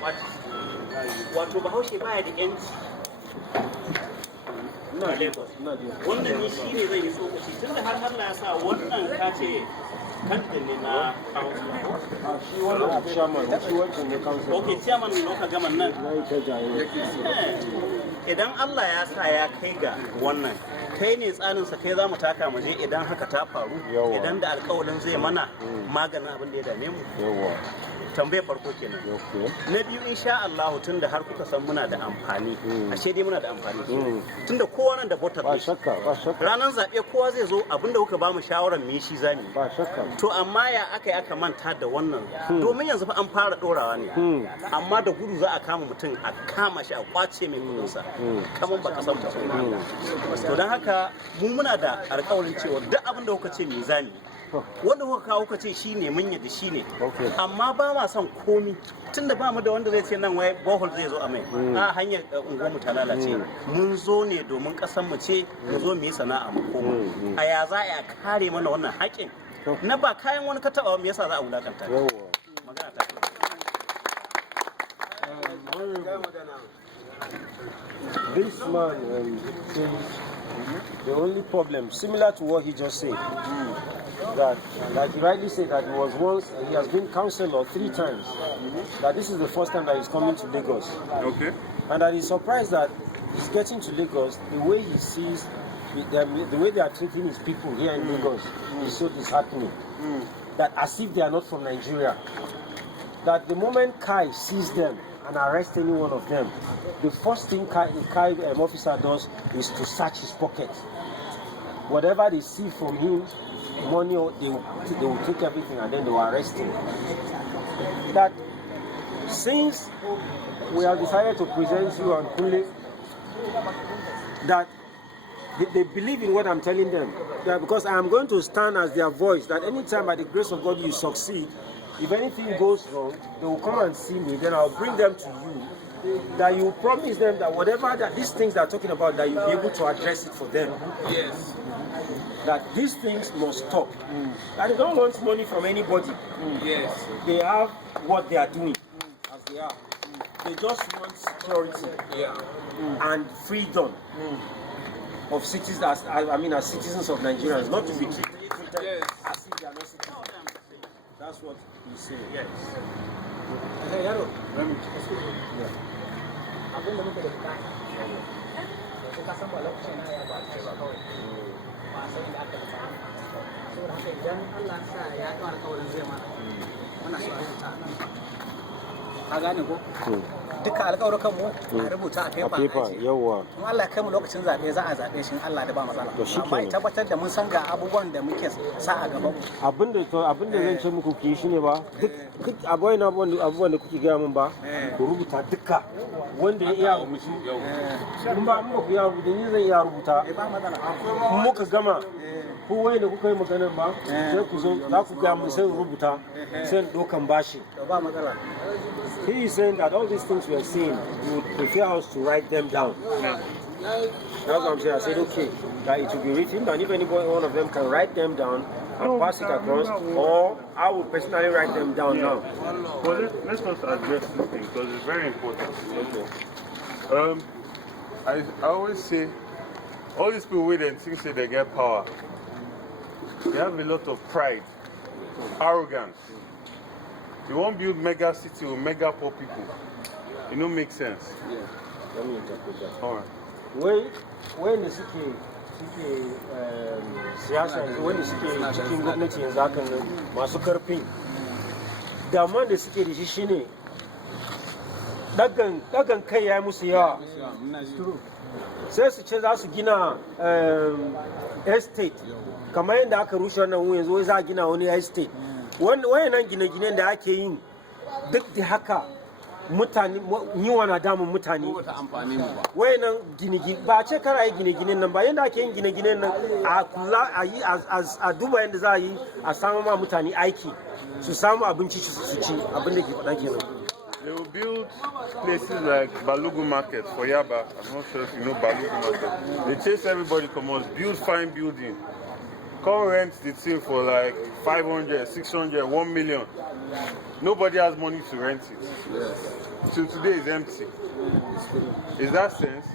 kwaci wato bahaushe baya da yanci na Lagos wannan ne shi ne zai yi tsokaci tun da har Allah ya sa wannan ka ce kantin ne na council shi wannan chairman shi wancan ne council okay chairman ne ka gaman nan idan Allah ya sa ya kai ga wannan kai ne tsaninsa kai za mu taka mu je idan haka ta faru idan da alƙawarin zai mana maganin abin da ya dame mu tambayar farko kenan na biyu insha Allah tun da har kuka san muna da amfani ashe dai muna da amfani tun da kowa nan da voter ba shakka ranar zaɓe kowa zai zo abinda kuka ba mu shawarar me shi zamu ba shakka to amma ya aka manta da wannan domin yanzu fa an fara dorawa ne amma da gudu za a kama mutum a kama shi a kwace mai kudinsa kaman ba kasan mutum to don haka mu muna da alƙawarin cewa duk abin da kuka ce me zamu wanda kuka kawo kuka ce shi ne mun yadda shi ne amma ba ma son komi tunda ba mu da wanda zai ce nan wai bohol zai zo a mai a hanyar unguwarmu ta lalace mun zo ne domin kasan mu ce mu zo mu yi sana'a mu koma a ya za a kare mana wannan haƙin na ba kayan wani ka taɓa me yasa za a wulakanta magana ta this man says the only problem similar to what he just said that, like he rightly said, that he was once, he has been councillor 3 times, that this is the first time that he's coming to Lagos. Okay. And that he's surprised that he's getting to Lagos, the way he sees, the way they are treating his people here in Lagos is so disheartening. That as if they are not from Nigeria. That the moment Kai sees them and arrests any one of them, the first thing Kai officer does is to search his pocket. Whatever they see from him, money, they will take everything and then they will arrest him. That since we have decided to present you and Kunle, that they believe in what I'm telling them. Yeah, because I am going to stand as their voice, that anytime by the grace of God you succeed, if anything goes wrong, they will come and see me, then I'll bring them to you. That you promise them that whatever that these things they're talking about, that you'll be able to address it for them. Yes. That these things must stop. That they don't want money from anybody. Yes. They have what they are doing as they are. They just want security and freedom of citizens, as citizens of Nigerians, not to be treated as if they are not citizens. That's what he's saying. yes abin da muke da bukata yanzu ka san ba lokacin na ya ba ta ba kawai ba sai da aka ba saboda haka idan Allah sa ya ɗau alƙawarin zai mana muna so a rubuta ka gane ko duka alƙawarukan mu a rubuta a paper yawa in Allah ya kai mu lokacin zaɓe za a zaɓe shi in Allah da ba matsala amma ya tabbatar da mun san ga abubuwan da muke sa a gaban mu abinda zan ce muku ki shine ba duk abubuwan da kuke gaya min ba ku rubuta duka wanda ya iya rubutu in ba mu ku iya rubutu ni zan iya rubuta muka gama ko wai da kuka yi maganar ba sai ku zo za ku ga mun sai rubuta sai dokan bashi ba matsala. He is saying that all these things we are saying, you would prefer us to write them down. That's what I'm saying. I said, okay, that it will be written, and if one of them can write them down and pass it across, or I will personally write them down now. Well, let's not address this thing because it's very important. Okay. I always say, all these people with them think they get power. They have a lot of pride, arrogance. You won't build mega city with mega poor people. It don't make sense. Yeah, let me interpret that. All right. When the city siyasa yanzu wanda suke cikin gwamnati yanzu hakan nan masu karfin daman da suke da shi shine dagan kai ya yi musu yawa sai su ce za su gina estate kamar yadda aka rushe wannan wuyan yanzu za a gina wani estate wayannan gine-ginen da ake yin duk da haka mutane yiwa na damun mutane wayannan gine-gine ba ce kara yi gine-ginen nan ba yadda ake yin gine-ginen nan a kula a yi a duba yadda za a yi a samu ma mutane aiki su samu abinci su ci abin da ke faɗa kenan. They will build places like Balugu Market for Yaba. I'm not sure if you know Balugu Market. They chase everybody, come on, build fine building. come rent the thing for like 500, 600, 1 million. Nobody has money to rent it. Yes. Till today is empty. Is that sense?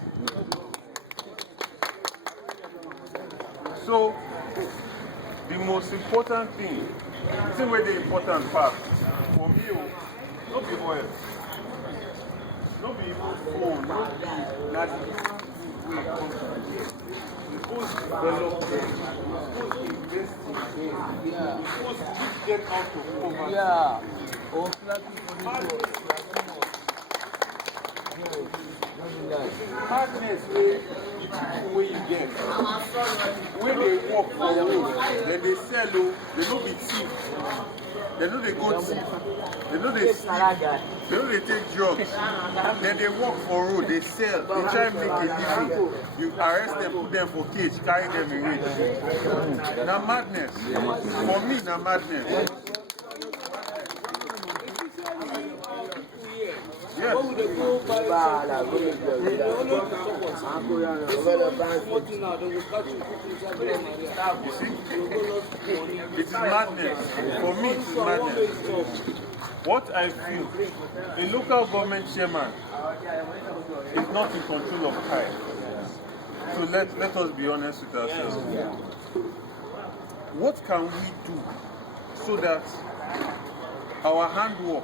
So, the most important thing, the thing where the important part for me, not be oil, not be phone, not be nothing. Supposed to develop them, supposed to invest in them, supposed to get out of poverty. Yeah. Madness where the people where you get, when they work for you, then they sell you, they don't be thief, they know they go thief, they know they steal, they know they take drugs, then they work for road, they sell, they try and make a living, you arrest them, put them for cage, carry them away. Now madness, for me now madness. Yes. You see? It is madness. For me, it is madness. What I feel, a local government chairman is not in control of Kai. So let us be honest with ourselves. What can we do so that our handwork,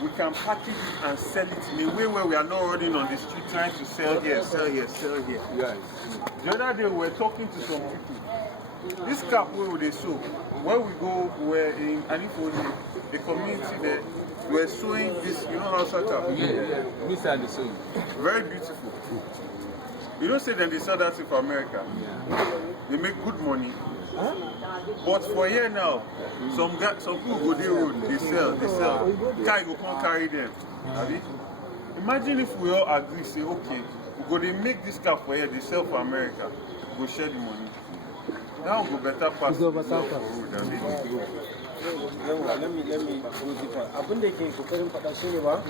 we can package it and sell it in a way where we are not running on the street trying to sell here, sell here, sell here. Yes. The other day we were talking to some people. This cap where they sew, where we go, we're in Anifoli, the community there, we're sewing this, you know how such a Yeah. very beautiful. You don't say that they sell that in America. They make good money. But for here now, some people go the road, they sell. Guy go come carry them. Imagine if we all agree, say, okay, we go they make this car for here, they sell for America, go share the money. Now we go better pass the road. let me go deeper. Abin da yake kokarin faɗa shi ne ba,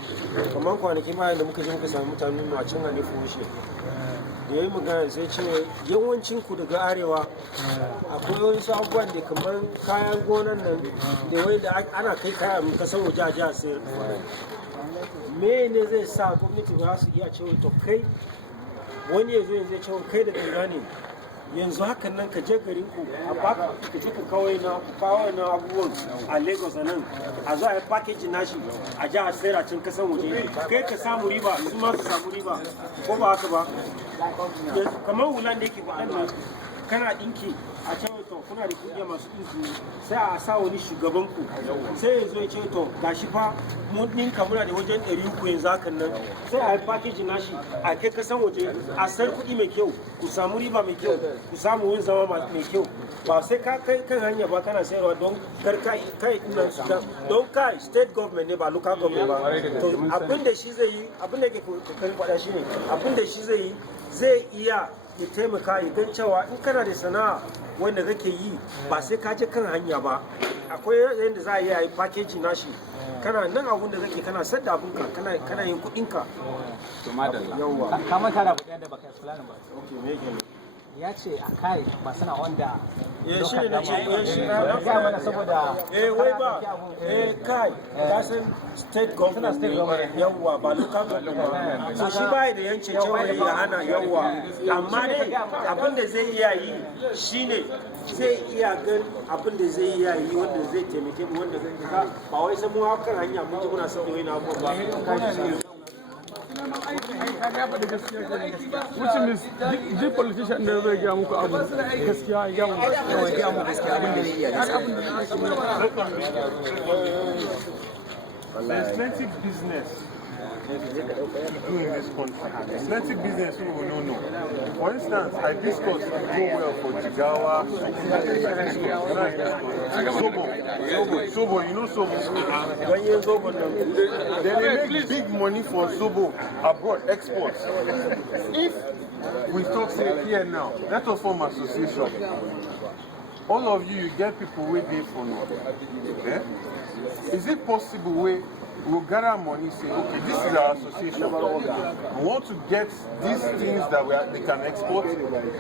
kamar kwanaki ma da muka je muka samu mutane a can a nufin wuce. Da ya yi magana sai ce yawancin ku daga arewa akwai wasu abubuwan da kamar kayan gonan nan da wai da ana kai kaya mun kasan waje a jihar sayar. Me ne zai sa gwamnati ba su iya cewa to kai wani ya zo ya zai cewa kai da ganga ne yanzu hakan nan ka je garin ku a baka ka je ka kawo na abubuwan a Lagos nan a zo a yi package nashi a jihar sayar can kasan waje kai ka samu riba su ma su samu riba ko ba haka ba kamar wulan da yake faɗan nan kana ɗinki a ce to kuna da kungiya masu ɗinki sai a sa wani shugaban ku sai ya zo ya ce to gashi fa mun ɗinka muna da wajen 300 yanzu hakan nan sai a yi package nashi a kai kasan waje a sar kuɗi mai kyau ku samu riba mai kyau ku samu wani zama mai kyau ba sai ka kai kan hanya ba kana sayarwa don kar kai ina su don kai state government ne ba local government ba to abin da shi zai yi abin da yake kokarin faɗa shi ne abin da shi zai yi zai iya ya taimaka ya gan cewa in kana da sana'a wanda kake yi ba sai ka je kan hanya ba akwai yadda za a yi package nashi kana nan abun da kake kana sadda abunka kana yin kuɗinka To madalla. Yawwa. Ka manta da kuɗin da baka explain ba. okay me yake Ya ce a kai ba suna wanda shi ne na ce shi ga mana saboda wai ba kai ka san state government state government. yawwa ba local government ba so shi bai da yance cewa ya hana yawwa amma dai abin da zai iya yi shine zai iya gan abin da zai iya yi wanda zai taimake mu wanda zai ka ba wai sai mu hakan hanya mun ji muna son wani abubuwa ba Which means the politician da zai gaya muku abu gaskiya ya gaya muku gaskiya abin da zai iya There's plenty business doing in this country. Plenty business people don't know. For instance, hibiscus go well for Jigawa. Sobo, you know Sobo? They make big money for Sobo abroad, exports. If we talk say here now, let us form association. All of you get people waiting for now. Eh? Is it possible way we'll gather money, say, okay, this is our association. We want to get these things that they can export,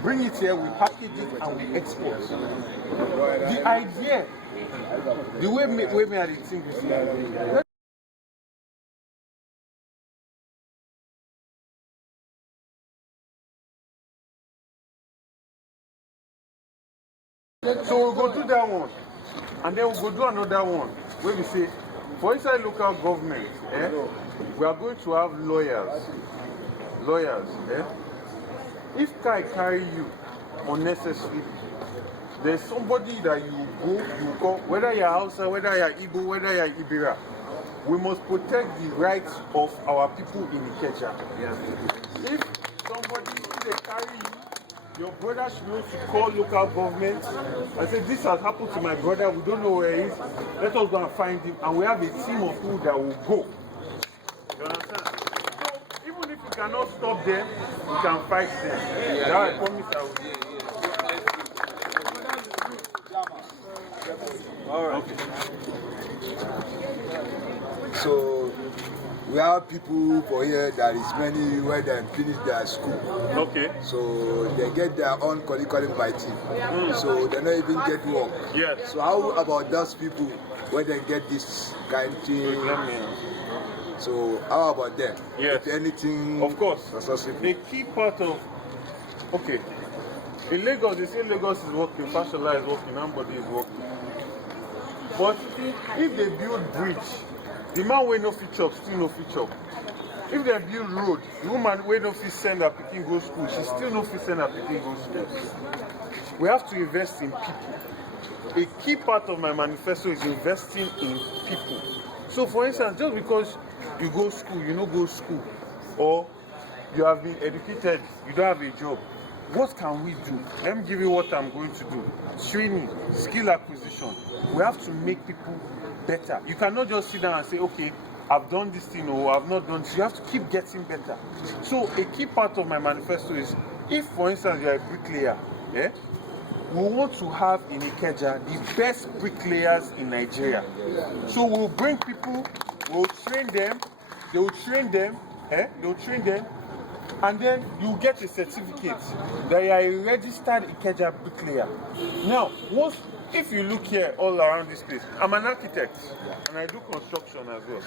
bring it here, we package it, and we export. The idea, the way me and the thing is, so we'll go do that one, and then we'll go do another one, where we say, for inside local government, we are going to have lawyers. If I carry you unnecessarily, there's somebody that you call, whether you're Hausa, whether you're Igbo, whether you're Ibira. We must protect the rights of our people in Ikeja. If they carry you, your brother should be able to call local government and say, this has happened to my brother, we don't know where he is, let us go and find him, and we have a team of people that will go. You understand? So, even if you cannot stop them, you can fight them. That I promise I will do. Alright. Okay. So we have people for here that is many where they finish their school. Okay. So they get their own curriculum by team. So they don't even get work. Yes. So how about those people where they get this kind of thing? Let me So how about them? Yes. If anything, of course. successful. A key part of, okay, in Lagos, they say Lagos is working, Fashola is working, nobody is working. But if they build bridge, the man wey no fit chop still no fit chop. If they build road, the woman wey no fit send her pikin go school, she still no fit send her pikin go school. We have to invest in people. A key part of my manifesto is investing in people. So for instance, just because you go school, you no go school, or you have been educated, you don't have a job, what can we do? Let me give you what I'm going to do. Training, skill acquisition. We have to make people better. You cannot just sit down and say, okay, I've done this thing or I've not done this. You have to keep getting better. So a key part of my manifesto is, if for instance you're a bricklayer, we want to have in Ikeja the best bricklayers in Nigeria. So we'll bring people, we'll train them, they will train them, they'll train them, and then you get a certificate that you are a registered Ikeja bricklayer. Now, if you look here all around this place, I'm an architect and I do construction as well.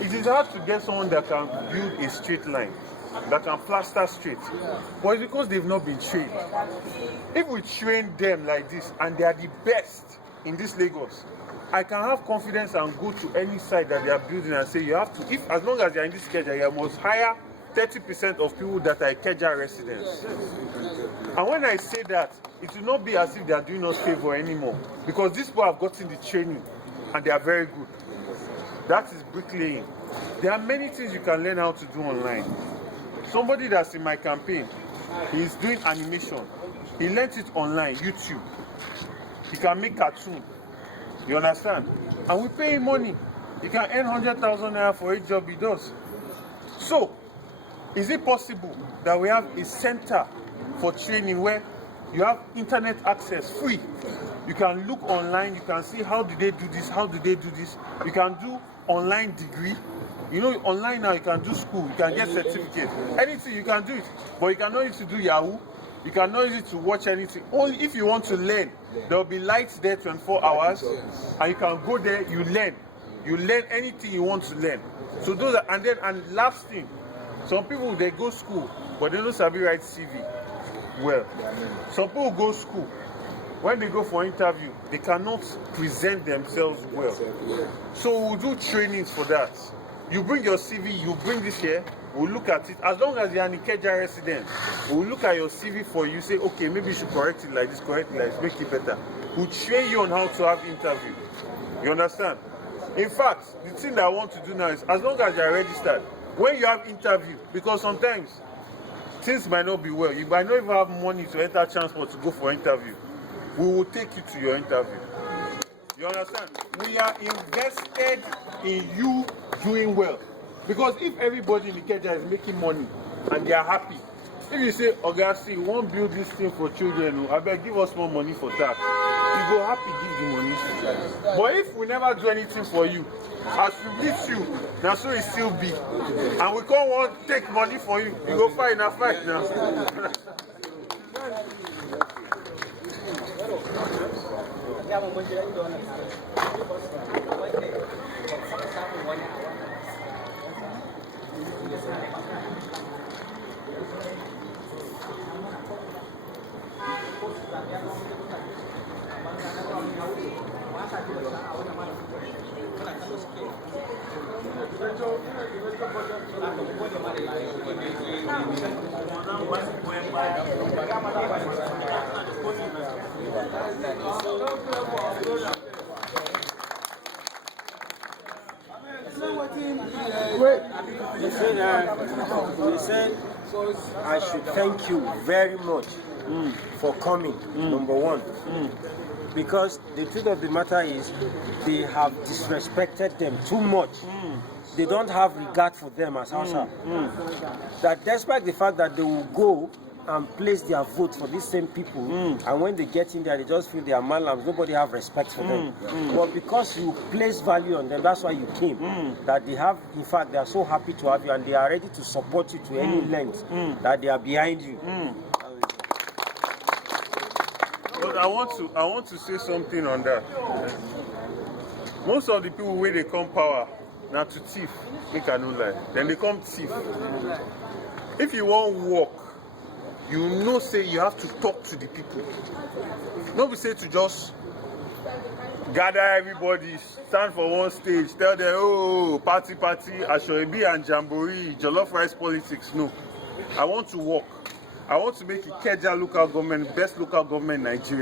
It is hard to get someone that can build a straight line, that can plaster straight, but it's because they've not been trained. If we train them like this and they are the best in this Lagos, I can have confidence and go to any site that they are building and say, you have to, if as long as you're in this Ikeja, you must hire 30% of people that are Ikeja residents. And when I say that, it will not be as if they are doing us favor anymore, because these people have gotten the training and they are very good. That is bricklaying. There are many things you can learn how to do online. Somebody that's in my campaign, he's doing animation. He learned it online, YouTube. He can make cartoon. You understand? And we pay him money. He can earn 100,000 naira for each job he does. So, is it possible that we have a center for training where you have internet access free? You can look online, you can see how do they do this, how do they do this. You can do online degree. You know, online now you can do school, you can get certificate. Anything you can do it, but you cannot use it to do Yahoo. You cannot use it to watch anything. Only if you want to learn, there will be lights there 24 hours, and you can go there, you learn. You learn anything you want to learn. So those are, and last thing, some people they go school, but they don't sabi write CV well. Some people go school, when they go for interview, they cannot present themselves well. So we'll do trainings for that. You bring your CV, you bring this here, we'll look at it. As long as you're an Ikeja resident, we'll look at your CV for you, say, okay, maybe you should correct it like this, make it better. We'll train you on how to have interview. You understand? In fact, the thing that I want to do now is, as long as you're registered, when you have interview, because sometimes things might not be well, you might not even have money to enter transport to go for interview, we will take you to your interview. You understand? We are invested in you doing well. Because if everybody in Ikeja is making money and they are happy, if you say, Ogasi, we won't build this thing for children, I beg give us more money for tax. you go happy give the money. But if we never do anything for you, as we meet you, now so it still be. And we can't want to take money for you. You go fight now. They said, I should thank you very much for coming, number one. Because the truth of the matter is, they have disrespected them too much. They don't have regard for them as Hausa. That despite the fact that they will go and place their vote for these same people, and when they get in there, they just feel they are malams. Nobody have respect for them. But because you place value on them, that's why you came. That they have, in fact, they are so happy to have you, and they are ready to support you to any length. That they are behind you. But I want to say something on that. Most of the people where they come power now to thief, make I no lie. Then they come thief. If you want walk, you know say you have to talk to the people. Don't be say to just gather everybody, stand for one stage, tell them, oh, party, Ashoebi and Jamboree, jollof rice politics. No. I want to walk. I want to make Ikeja local government best local government in Nigeria.